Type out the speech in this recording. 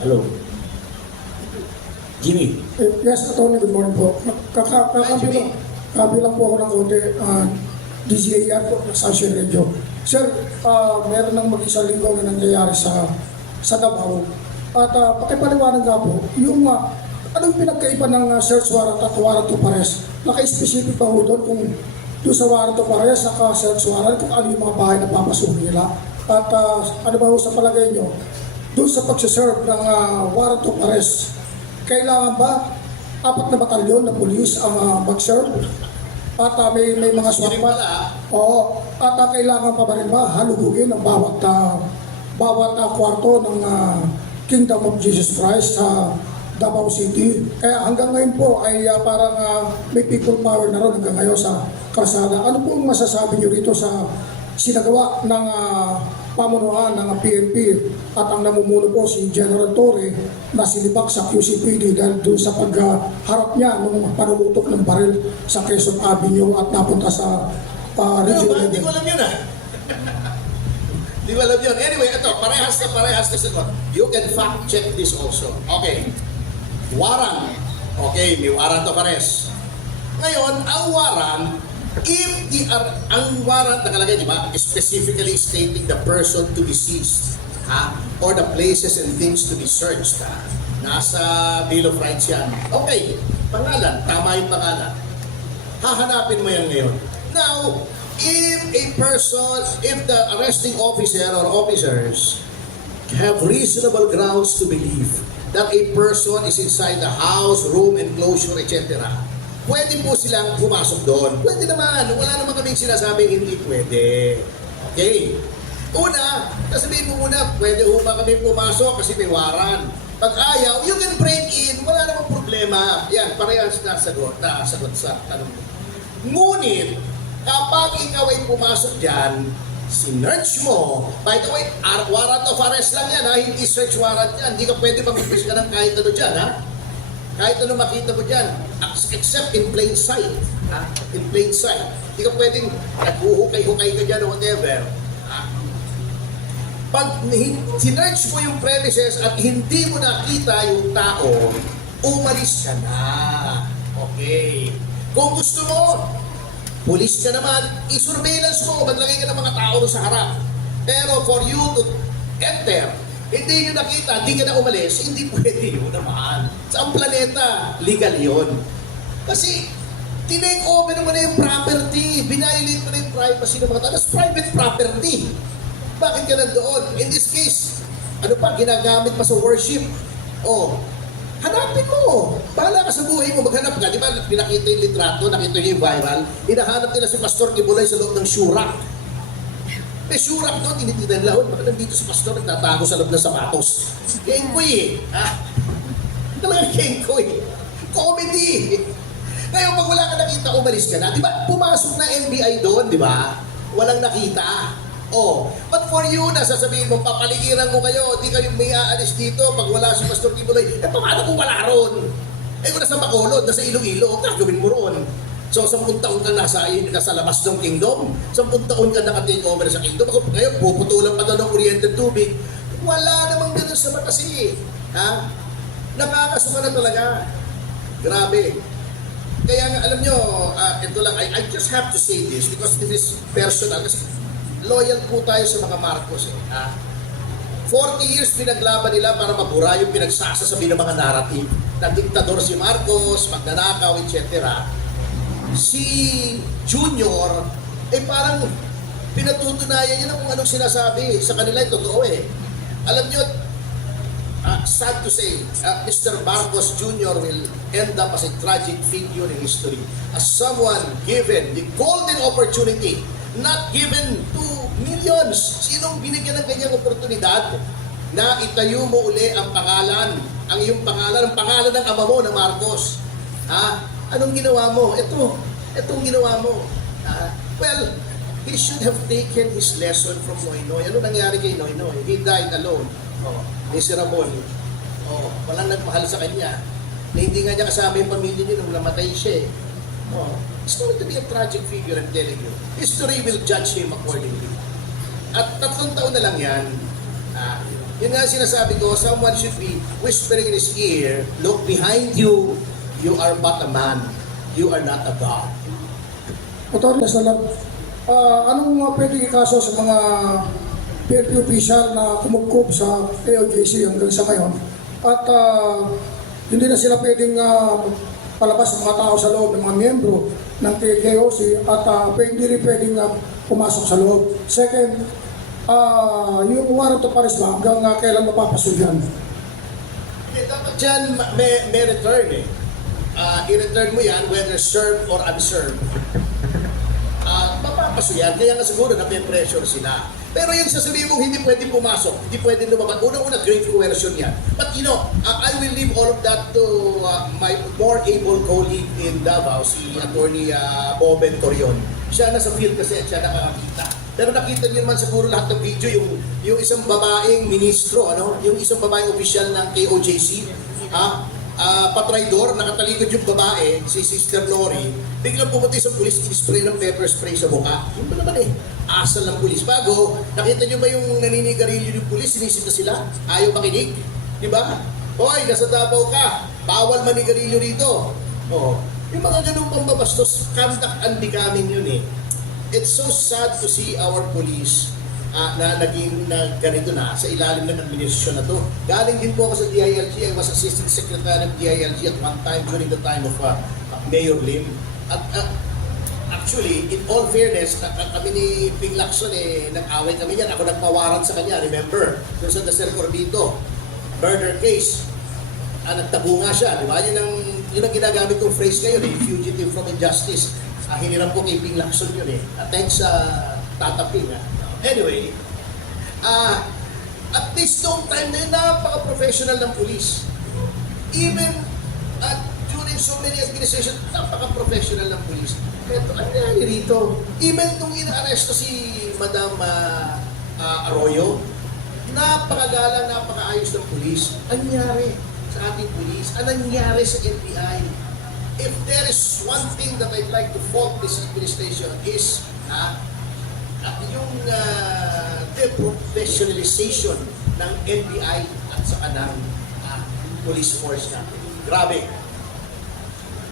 Hello. Jimmy. Yes, Atty. Good morning po. Kabilang po ako ng OTE, DZAR po, sa Sunshine Radio. Sir, meron ng mag-isang linggo na nangyayari sa Davao. At pakipaliwanag nga po, yung anong pinagkaiba ng search warrant at warrant to arrest? Naka-specific pa po doon kung doon sa warrant to arrest, naka-search warrant, kung ano yung mga bahay na papasukin nila. At ano ba ho sa palagay nyo, doon sa pagsaserve ng warrant to arrest, kailangan ba 4 na batalyon na pulis ang mag-serve? At may mga SWAT pa? Oo. At kailangan pa ba rin ba halugugin ang bawat kwarto ng Kingdom of Jesus Christ sa Davao City? Kaya hanggang ngayon po ay parang may people power na rin hanggang ngayon sa kalsada. Ano po ang masasabi nyo rito sa sinagawa ng pamunuan ng PNP at ang namumuno po si General Torre na silibak sa QCPD dahil doon sa pagharap niya ng panumutok ng baril sa Quezon Avenue at napunta sa regional Hindi ko alam yun Hindi ko alam yun. Anyway, ito, parehas na sagot. You can fact check this also. Okay. Warrant. Okay, may warrant of arrest. Ngayon, ang warrant, if ang warrant nakalagay, di ba, specifically stating the person to be seized, or the places and things to be searched, nasa Bill of Rights yan. Okay, pangalan, tama yung pangalan. Hahanapin mo yan ngayon. Now, if the arresting officer or officers have reasonable grounds to believe that a person is inside the house, room, enclosure, etc., pwede po silang pumasok doon. Pwede naman. Wala naman kaming sinasabing hindi pwede. Okay. Una, sasabihin mo muna, pwede ho ba kami pumasok kasi may waran. Pag ayaw, you can break in. Wala namang problema. Yan, parehas na sagot sa tanong mo. Ngunit, kapag ikaw ay pumasok dyan, sinerch mo. By the way, warrant of arrest lang yan, hindi search warrant yan. Hindi ka pwede mag-impis ka ng kahit ano dyan, Kahit ano makita mo dyan, except in plain sight. In plain sight. Hindi ka pwedeng naghuhukay-hukay ka dyan o whatever. Pag sinerch mo yung premises at hindi mo nakita yung tao, umalis ka na. Okay. Kung gusto mo, pulis ka naman, i-surveillance mo, maglagay ka ng mga tao sa harap. Pero for you to enter, hindi nyo nakita, hindi ka na umalis, hindi pwede yun naman. Sa ang planeta, legal yun. Kasi, tinake over mo na yung property, binayolate mo na yung privacy ng mga tao. That's private property. Bakit ka nandoon? In this case, ano pa, ginagamit pa sa worship? Hanapin mo. Bahala ka sa buhay mo, maghanap ka. Di ba, pinakita yung litrato, nakita yung viral, hinahanap nila si Pastor Kibulay sa loob ng Shurak. May Shurak doon, tinitinan lahon. Baka nandito si Pastor, nagtatago sa loob ng sapatos. Kengkoy Talagang kengkoy. Comedy. Ngayon, pag wala ka nakita, umalis ka na. Di ba, pumasok na NBI doon, di ba? Walang nakita. But for you, nasasabihin mo, papaligiran mo kayo, di kayo may aalis dito pag wala si Pastor Kibulay. Paano kung wala ron? Kung nasa Bacolod, nasa Iloilo, gagawin mo ron. So, 10 taon ka nasa labas ng kingdom. 10 taon ka naka-take over sa kingdom. Ngayon, puputulan pa daw ng kuryente tubig. Wala namang ganun sa batas Nakakasuka na talaga. Grabe. Kaya nga, alam nyo, ito lang, I just have to say this because this is personal. Kasi loyal po tayo sa mga Marcos. 40 years pinaglaban nila para mabura yung pinagsasasabi ng mga narrative. Na diktador si Marcos, magnanakaw, etc. Si Junior, parang pinatutunayan niya na kung anong sinasabi. Sa kanila, totoo Alam niyo, sad to say, Mr. Marcos Jr. will end up as a tragic figure in history. As someone given the golden opportunity, not given to millions. Sinong binigyan ng kanyang oportunidad na itayo mo uli ang pangalan, ang iyong pangalan, ang pangalan ng ama mo na Marcos? Anong ginawa mo? Itong ginawa mo. Well, he should have taken his lesson from Noynoy. Ano nangyari kay Noynoy? He died alone. Miserable. Walang nagmahal sa kanya. Na hindi nga niya kasama yung pamilya niya nung namatay siya It's going to be a tragic figure, I'm telling you. History will judge him accordingly. At 3 taon na lang yan. Yun nga sinasabi ko, someone should be whispering in his ear, look behind you, you are but a man, you are not a God. Attorney, sa lang, anong pwedeng ikaso sa mga PNP official na kumugkob sa AOJC hanggang sa ngayon at hindi na sila pwedeng palabas ng mga tao sa loob ng mga miyembro ng KOC at hindi rin pwedeng pumasok sa loob. Second, yung warrant of arrest ba hanggang kailan mapapasulyan? Dapat dyan may return eh. I-return mo yan whether served or unserved. Mapapaso yan, kaya nga siguro na may pressure sila. Pero yung sasabihin mong hindi pwede pumasok, hindi pwede lumabas, unang-una great coercion yan. But you know, I will leave all of that to my more able colleague in Davao, si Attorney Boben Torion. Siya nasa field kasi at siya nakakakita. Pero nakita niyo naman siguro lahat ng video, yung isang babaeng ministro, yung isang babaeng opisyal ng KOJC, patraidor, nakatalikod yung babae, si Sister Lori, biglang pumunta sa pulis, in-spray ng pepper spray sa mukha. Yun ba naman asal ng pulis. Bago, nakita nyo ba yung naninigarilyo ng pulis, sinisita sila? Ayaw makinig? Di ba? Hoy, nasa Davao ka, bawal manigarilyo rito. Oh. Yung mga ganung pambabastos, conduct unbecoming yun eh. It's so sad to see our police na naging na ganito na sa ilalim ng administrasyon na to. Galing din po ako sa DILG. I was assistant secretary of DILG at one time during the time of Mayor Lim. At actually, in all fairness, kami ni Ping Lacson nag-away kami niyan. Ako nagpawaran sa kanya, remember? Doon sa Desel Corbito, murder case. Nagtago nga siya, di ba? Yun ang ginagamit kong phrase ngayon, fugitive from injustice. Hiniram po kay Ping Lacson yun eh. Thanks sa Tata Ping. Anyway, at this long time na yun, napaka-professional ng police. Even during so many administrations, napaka-professional ng police. Pero ano nangyari rito? Even nung ina-aresto si Madam Arroyo, napakagalang, napakaayos ng police. Ano nangyari sa ating police? Ano nangyari sa NBI? If there is one thing that I'd like to fault this administration is yung deprofessionalization ng NBI at sa kanang police force natin. Grabe.